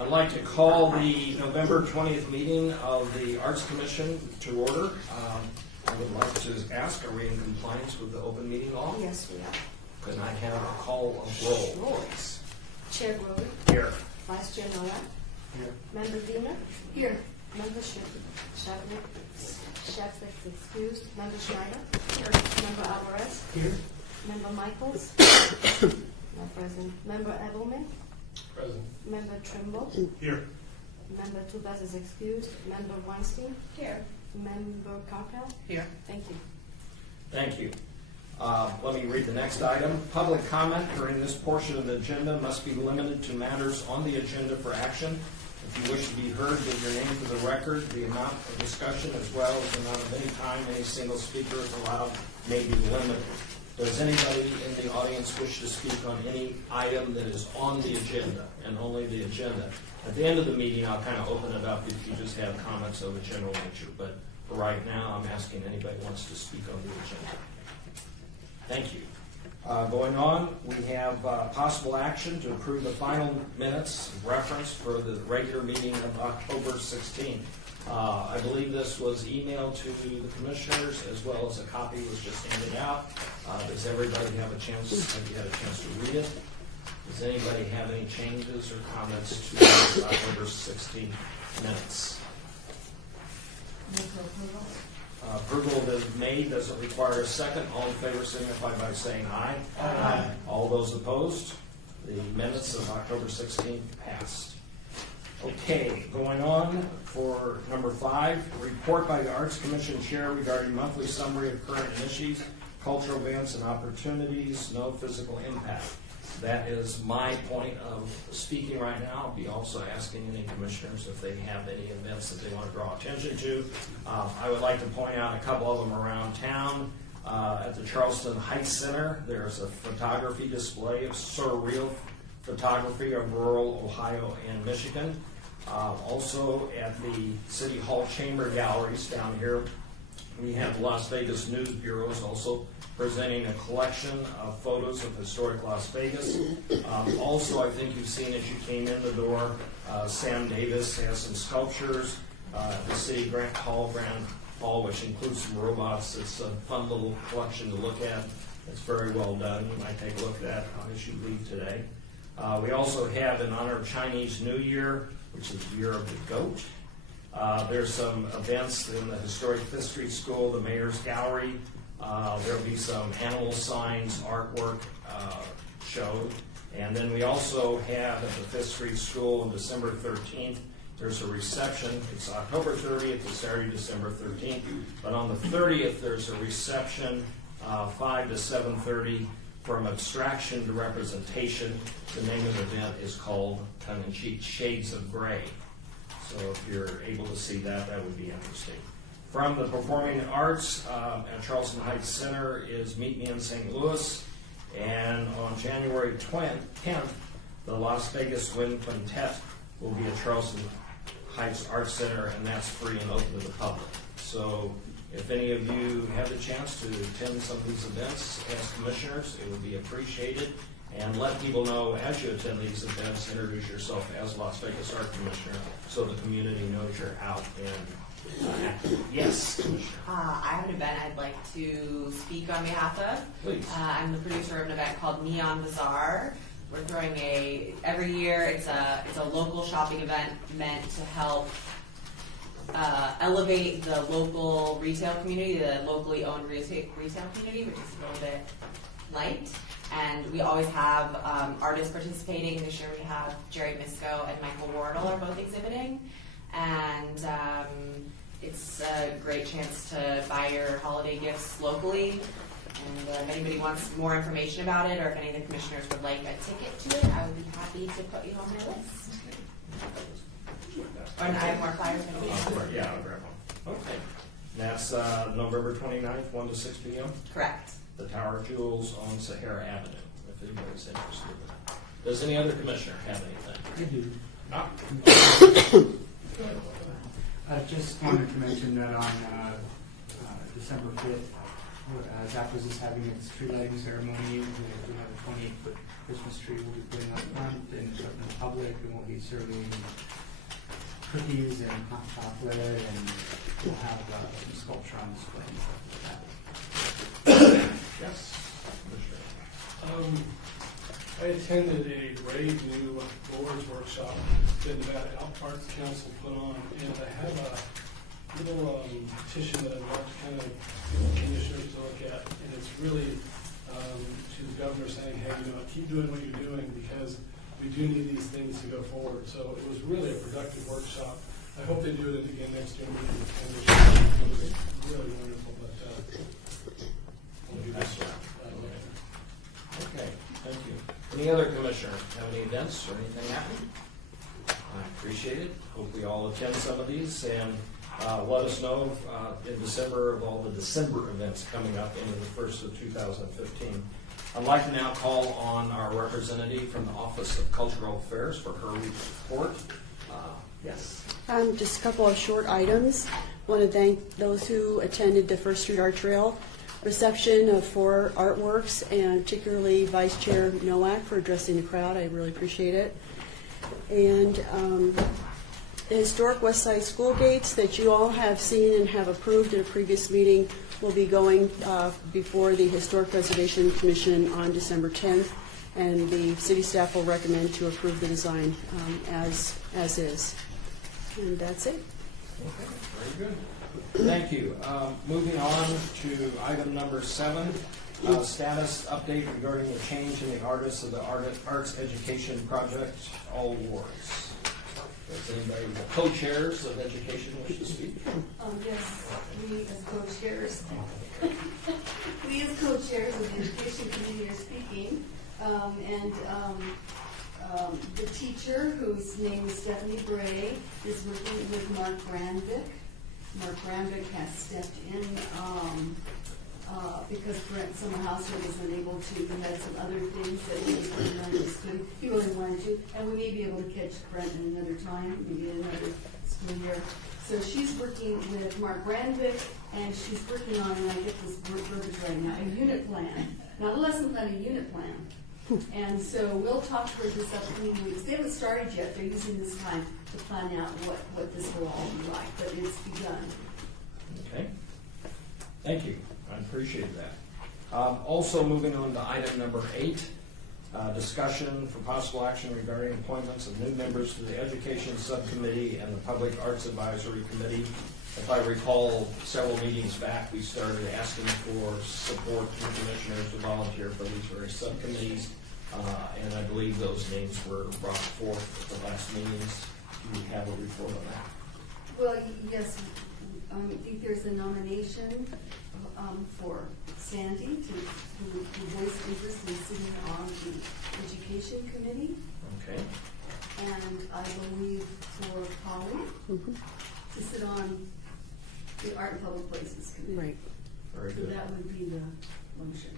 I'd like to call the November 20th meeting of the Arts Commission to order. I would like to ask, are we in compliance with the open meeting law? Yes, we are. Could I have a call of roll, please? Chair Grover. Here. Vice Chair Noah. Here. Member Diener. Here. Member Sheffield is excused. Member Schneider. Here. Member Alvarez. Here. Member Michaels. Not present. Member Edelman. Present. Member Trimble. Here. Member Tubas is excused. Member Weinstein. Here. Member Carpel. Here. Thank you. Thank you. Let me read the next item. Public comment during this portion of the agenda must be limited to matters on the agenda for action. If you wish to be heard, give your name for the record. The amount of discussion as well as the amount of any time any single speaker is allowed may be limited. Does anybody in the audience wish to speak on any item that is on the agenda and only the agenda? At the end of the meeting, I'll kind of open it up if you just have comments of a general nature. But for right now, I'm asking anybody who wants to speak on the agenda. Thank you. Going on, we have possible action to approve the final minutes reference for the regular meeting of October 16th. I believe this was emailed to the commissioners as well as a copy was just handed out. Does everybody have a chance? Have you had a chance to read it? Does anybody have any changes or comments to the October 16th minutes? Approval is made. Does it require a second? All in favor signify by saying aye. Aye. All those opposed? The minutes of October 16th passed. Okay, going on for number 5, report by the Arts Commission Chair regarding monthly summary of current initiatives, cultural events and opportunities, no physical impact. That is my point of speaking right now. I'll be also asking any commissioners if they have any events that they want to draw attention to. I would like to point out a couple of them around town. At the Charleston Heights Center, there's a photography display of surreal photography of rural Ohio and Michigan. Also at the City Hall Chamber Galleries down here, we have Las Vegas News Bureaus also presenting a collection of photos of historic Las Vegas. Also, I think you've seen as you came in the door, Sam Davis has some sculptures at the City Grand Hall, which includes some robots. It's a fun little collection to look at. It's very well done. You might take a look at that as you leave today. We also have, in honor of Chinese New Year, which is the Year of the Goat, there's some events in the historic Fifth Street School, the Mayor's Gallery. There'll be some animal signs, artwork showed. And then we also have at the Fifth Street School on December 13th, there's a reception. It's October 30th to Saturday, December 13th. But on the 30th, there's a reception, 5 to 7:30, from abstraction to representation. The name of the event is called, tongue-in-cheek, Shades of Gray. So if you're able to see that, that would be interesting. From the Performing Arts at Charleston Heights Center is Meet Me in St. Louis. And on January 10th, the Las Vegas Wind Quintet will be at Charleston Heights Arts Center, and that's free and open to the public. So if any of you have the chance to attend some of these events as commissioners, it would be appreciated. And let people know as you attend these events, introduce yourself as Las Vegas Art Commissioner so the community knows you're out and active. Yes, Commissioner. I have an event I'd like to speak on behalf of. Please. I'm the producer of an event called Neon Bazaar. We're throwing every year it's a local shopping event meant to help elevate the local retail community, the locally owned retail community, which is a little bit light. And we always have artists participating. This year we have Jerry Misko and Michael Wardle are both exhibiting. And it's a great chance to buy your holiday gifts locally. And if anybody wants more information about it, or if any of the commissioners would like a ticket to it, I would be happy to put you on their list. And I have more flyers. Yeah, I'll grab one. Okay. That's November 29th, 1 to 6 p.m. Correct. The Tower Jewels on Sahara Avenue, if anybody's interested in that. Does any other commissioner have anything? I No? I just wanted to mention that on December 5th, Zach was just having its tree lighting ceremony. We have a 28-foot Christmas tree we'll be putting up front and in the public, and we'll be serving cookies and hot chocolate, and we'll have some sculpture on display and stuff like that. Yes. I attended a brave new boards workshop that Arts Council put on, and I have a little petition that I'd like to kind of get the commissioners to look at, and it's really to the governor saying, hey, keep doing what you're doing because we do need these things to go forward. So it was really a productive workshop. I hope they do it again next year. It was really wonderful, but we'll do this later. Okay, thank you. Any other commissioners have any events or anything happening? I appreciate it. Hope we all attend some of these, and let us know in December of all the December events coming up into the first of 2015. I'd like to now call on our representative from the Office of Cultural Affairs for her report. Yes. Just a couple of short items. Want to thank those who attended the First Street Art Trail reception of 4 artworks, and particularly Vice Chair Nowak for addressing the crowd. I really appreciate it. And the historic West Side School gates that you all have seen and have approved at a previous meeting will be going before the Historic Preservation Commission on December 10th, and the city staff will recommend to approve the design as is. And that's it. Okay, very good. Thank you. Moving on to item number 7, status update regarding the change in the Artists of the Arts Education Project All Awards. Does anybody, the co-chairs of education, wish to speak? Yes, we as co-chairs, of the Education Committee are speaking. The teacher, whose name is Stephanie Bray, is working with Mark Brandvik. Mark Brandvik has stepped in because Brent Summerhauser was unable to. He had some other things that he really wanted to, and we may be able to catch Brent in another time, maybe in another school year. So she's working with Mark Brandvik, and she's working on, and I get this verbiage right now, a unit plan. Not a lesson plan, a unit plan. And so we'll talk to her this upcoming weeks. They haven't started yet. They're using this time to plan out what this will all be like, but it's begun. Okay. Thank you. I appreciate that. Also moving on to item number 8, discussion for possible action regarding appointments of new members to the Education Subcommittee and the Public Arts Advisory Committee. If I recall, several meetings back, we started asking for support from commissioners to volunteer for these various subcommittees, and I believe those names were brought forth at the last meetings. Do you have a report on that? Well, yes, I think there's a nomination for Sandy who voiced interest in sitting on the Education Committee. Okay. And I believe for Polly to sit on the Art and Public Places Committee. Right. Very So good. that would be the motion.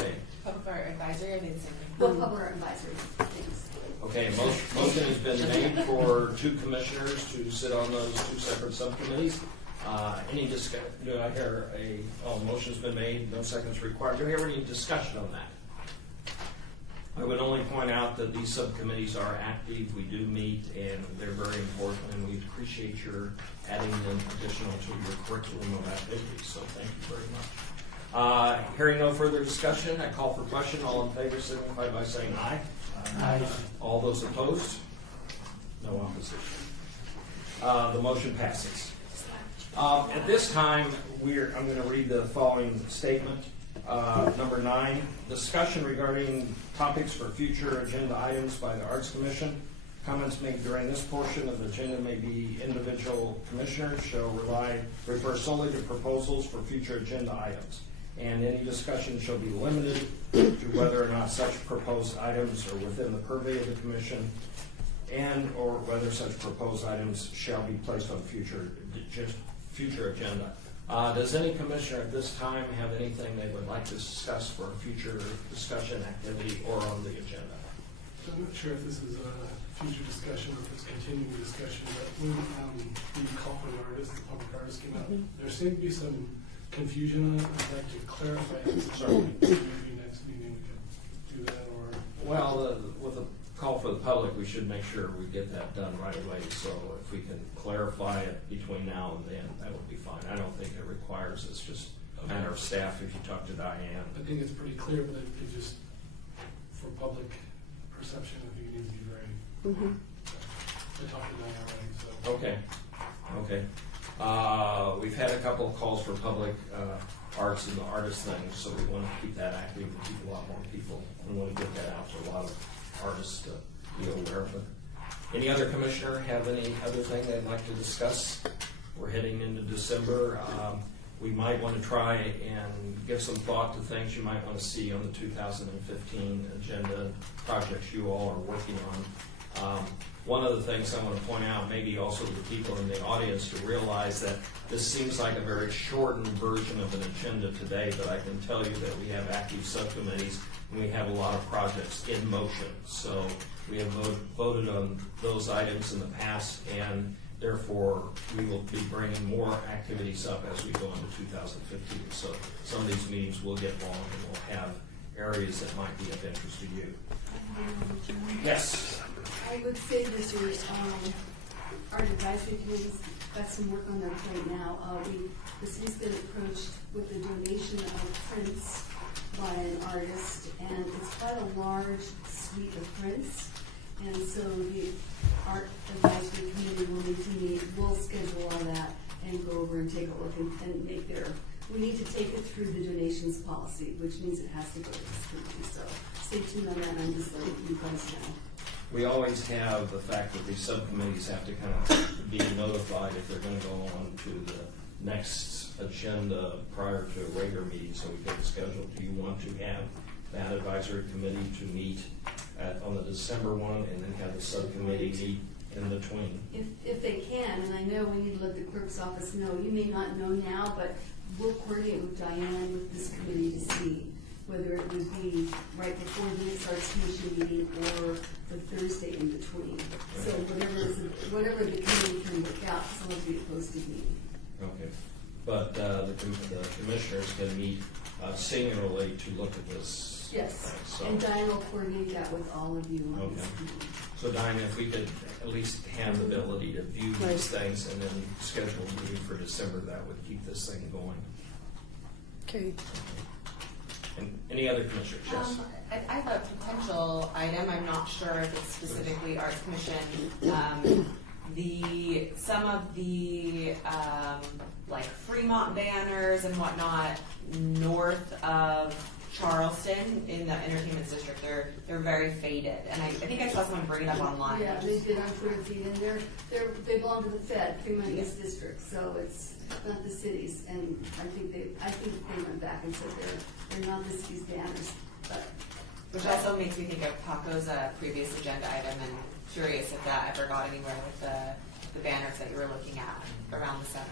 Okay. Public Art Advisory, or the same thing? Well, Public Art Advisory, thanks. Okay, motion has been made for 2 commissioners to sit on those 2 separate subcommittees. Any discussion? Do I hear motion's been made, no seconds required. Do I hear any discussion on that? I would only point out that these subcommittees are active. We do meet, and they're very important, and we appreciate your adding them additional to your curriculum of activities. So thank you very much. Hearing no further discussion, I call for question. All in favor signify by saying aye. Aye. All those opposed? No opposition. The motion passes. At this time, I'm going to read the following statement. Number 9, discussion regarding topics for future agenda items by the Arts Commission. Comments made during this portion of the agenda may be individual commissioners shall refer solely to proposals for future agenda items. And any discussion shall be limited to whether or not such proposed items are within the purview of the Commission and or whether such proposed items shall be placed on future agenda. Does any commissioner at this time have anything they would like to discuss for a future discussion activity or on the agenda? I'm not sure if this is a future discussion or if it's continuing discussion, but when the call for an artist, the public artist came out, there seemed to be some confusion on it, I'd like to clarify it. Certainly. Maybe next meeting we could do that, or, Well, with a call for the public, we should make sure we get that done right away. So if we can clarify it between now and then, that would be fine. I don't think it requires, it's just a matter of staff if you talk to Diane. I think it's pretty clear, but it just, for public perception, I think it needs to be very, Mhm. I talked to Diane already, so. Okay, okay. We've had a couple of calls for public arts and the artist thing, so we want to keep that active and keep a lot more people. We want to get that out to a lot of artists to be aware of it. Any other commissioner have any other thing they'd like to discuss? We're heading into December. We might want to try and give some thought to things you might want to see on the 2015 agenda, projects you all are working on. One of the things I want to point out, maybe also to the people in the audience, to realize that this seems like a very shortened version of an agenda today, but I can tell you that we have active subcommittees and we have a lot of projects in motion. So we have voted on those items in the past, and therefore we will be bringing more activities up as we go into 2015. So some of these meetings will get long and we'll have areas that might be of interest to you. Yes. I would say this year's, our advisory committee's got some work on that right now. The city's been approached with a donation of prints by an artist, and it's quite a large suite of prints. And so the art advisory committee will need to meet, we'll schedule all that and go over and take a look and make we need to take it through the donations policy, which means it has to go to this committee. So stay tuned on that. I'm just letting you guys know. We always have the fact that these subcommittees have to kind of be notified if they're going to go on to the next agenda prior to a regular meeting, so we get it scheduled. Do you want to have that advisory committee to meet on the December one, and then have the subcommittee meet in between? If they can, and I know we need to let the clerk's office know. You may not know now, but we'll coordinate with Diane with this committee to see whether it would be right before the next Arts Commission meeting or the Thursday in between. So whatever the committee can work out, it's going to be a posted meeting. Okay. But the commissioners can meet singularly to look at this. Yes, So, and Diane will coordinate that with all of you on this Okay. committee. so Diane, if we could at least have the ability to view Right. these things and then schedule a meeting for December, that would keep this thing going. Okay. And any other commissioners? Yes. I have a potential item. I'm not sure if it's specifically Arts Commission. Some of the like Fremont banners and whatnot north of Charleston in the entertainment district, they're very faded, and I think I saw someone bring it up online. Yeah, they did on Twitter feed, and they belong to the Fed, Fremont East District, so it's not the cities. And I think they went back and said they're not the city's banners, but Which also makes me think of Paco's previous agenda item, and curious if that ever got anywhere with the banners that you were looking at around the center.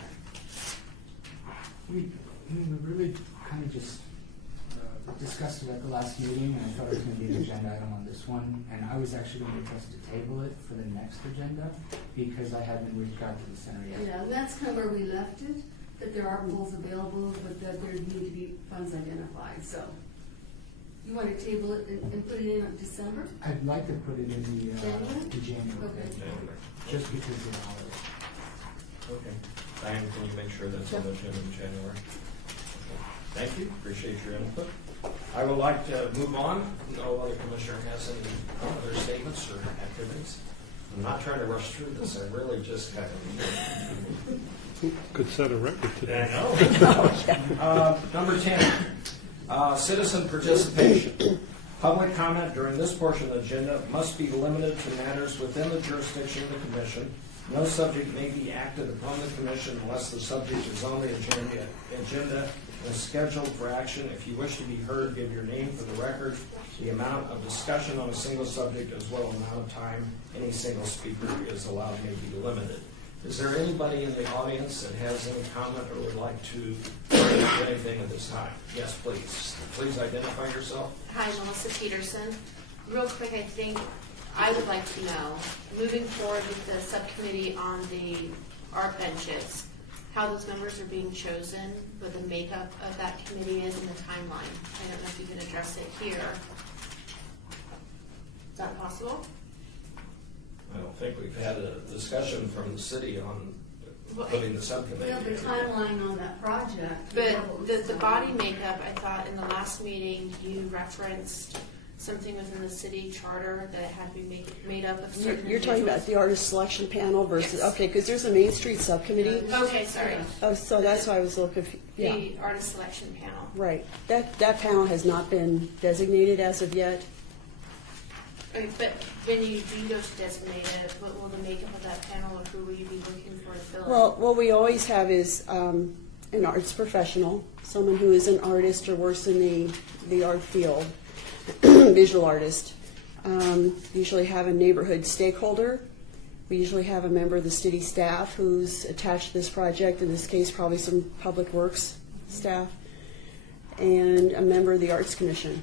We really kind of just discussed it at the last meeting, and I thought it was going to be an agenda item on this one, and I was actually going to request to table it for the next agenda because I haven't reached out to the center yet. yeah, and that's kind of where we left it, that there are pools available, but that there need to be funds identified, so. You want to table it and put it in December? I'd like to put it in the January? January, Okay. just because of the holiday. Okay. Diane, can you make sure that's on the agenda in January? Okay. Thank you. Appreciate your input. I would like to move on. No other commissioner has any other statements or activities. I'm not trying to rush through this. I really just kind of. Could set a record today. I know. Number 10, citizen participation. Public comment during this portion of the agenda must be limited to matters within the jurisdiction of the commission. No subject may be acted upon the commission unless the subject is on the agenda and is scheduled for action. If you wish to be heard, give your name for the record, the amount of discussion on a single subject, as well as the amount of time any single speaker is allowed may be limited. Is there anybody in the audience that has any comment or would like to bring up anything at this time? Yes, please. Please identify yourself. Hi, Melissa Peterson. Real quick, I think I would like to know, moving forward with the subcommittee on the art benches, how those members are being chosen, what the makeup of that committee is, and the timeline. I don't know if you can address it here. Is that possible? I don't think we've had a discussion from the city on Well, putting the subcommittee. We have the timeline on that project. But the body makeup, I thought in the last meeting, you referenced something within the city charter that it had to be made up of certain You're talking about individuals. the artist selection panel versus, Yes. okay, because there's a Main Street subcommittee. Okay, sorry. Oh, so that's why I was a little confused, yeah, The artist selection panel. right. That panel has not been designated as of yet. Okay, but when you do go to designate it, what will the makeup of that panel, or who will you be looking for to fill it? Well, what we always have is an arts professional, someone who is an artist or works in the art field, visual artist. Usually have a neighborhood stakeholder. We usually have a member of the city staff who's attached to this project, in this case probably some public works staff, and a member of the Arts Commission.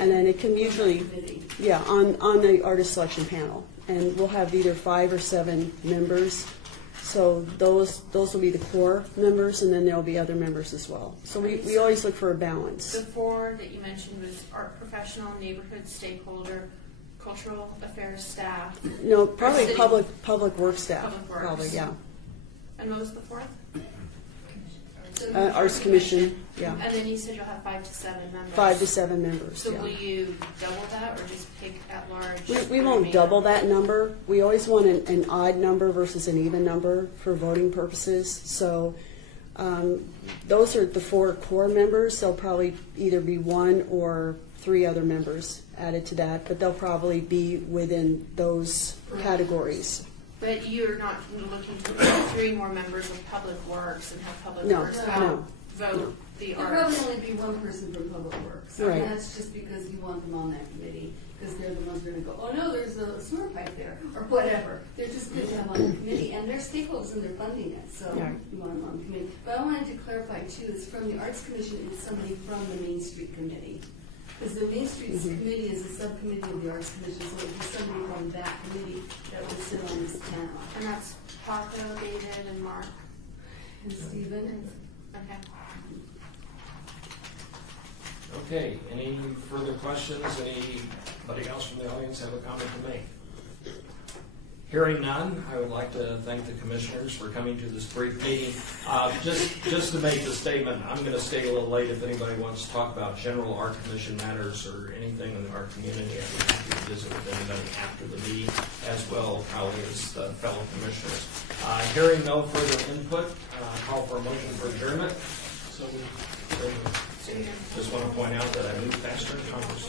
And then it can usually, Committee. yeah, on the artist selection panel. And we'll have either 5 or 7 members. So those will be the core members, and then there'll be other members as well. So we always look for a balance. The 4 that you mentioned was art professional, neighborhood stakeholder, cultural affairs staff, No, probably City. public work staff. Public Works. Probably, yeah. and what was the 4th? Arts Commission, yeah. And then you said you'll have 5 to 7 members. 5 to 7 members, So yeah. will you double that, or just pick at large? We won't double that number. We always want an odd number versus an even number for voting purposes. So those are the 4 core members. There'll probably either be 1 or 3 other members added to that, but they'll probably be within those categories. But you're not looking for 3 more members of Public Works and have Public No, Works no. vote the There'll arts? probably only be 1 person from Public Works. Right. And that's just because you want them on that committee, because they're the ones who are going to go, oh no, there's a sewer pipe there, or whatever. They're just good to have on the committee, and they're stakeholders and they're funding it, so Yeah. you want them on the committee. But I wanted to clarify too, it's from the Arts Commission, it's somebody from the Main Street Committee. Because the Main Street Committee is a subcommittee of the Arts Commission, so it would be somebody from that committee that would sit on this panel. And that's Paco, David, and Mark. And Stephen? Okay. Okay, any further questions? Anybody else from the audience have a comment to make? Hearing none, I would like to thank the commissioners for coming to this brief meeting. Just to make the statement, I'm going to stay a little late if anybody wants to talk about general art commission matters or anything in our community. I'd be happy to visit with anybody after the meeting, as well probably as the fellow commissioners. Hearing no further input, call for a motion for adjournment. So we Just want to point out that I moved faster than Congress.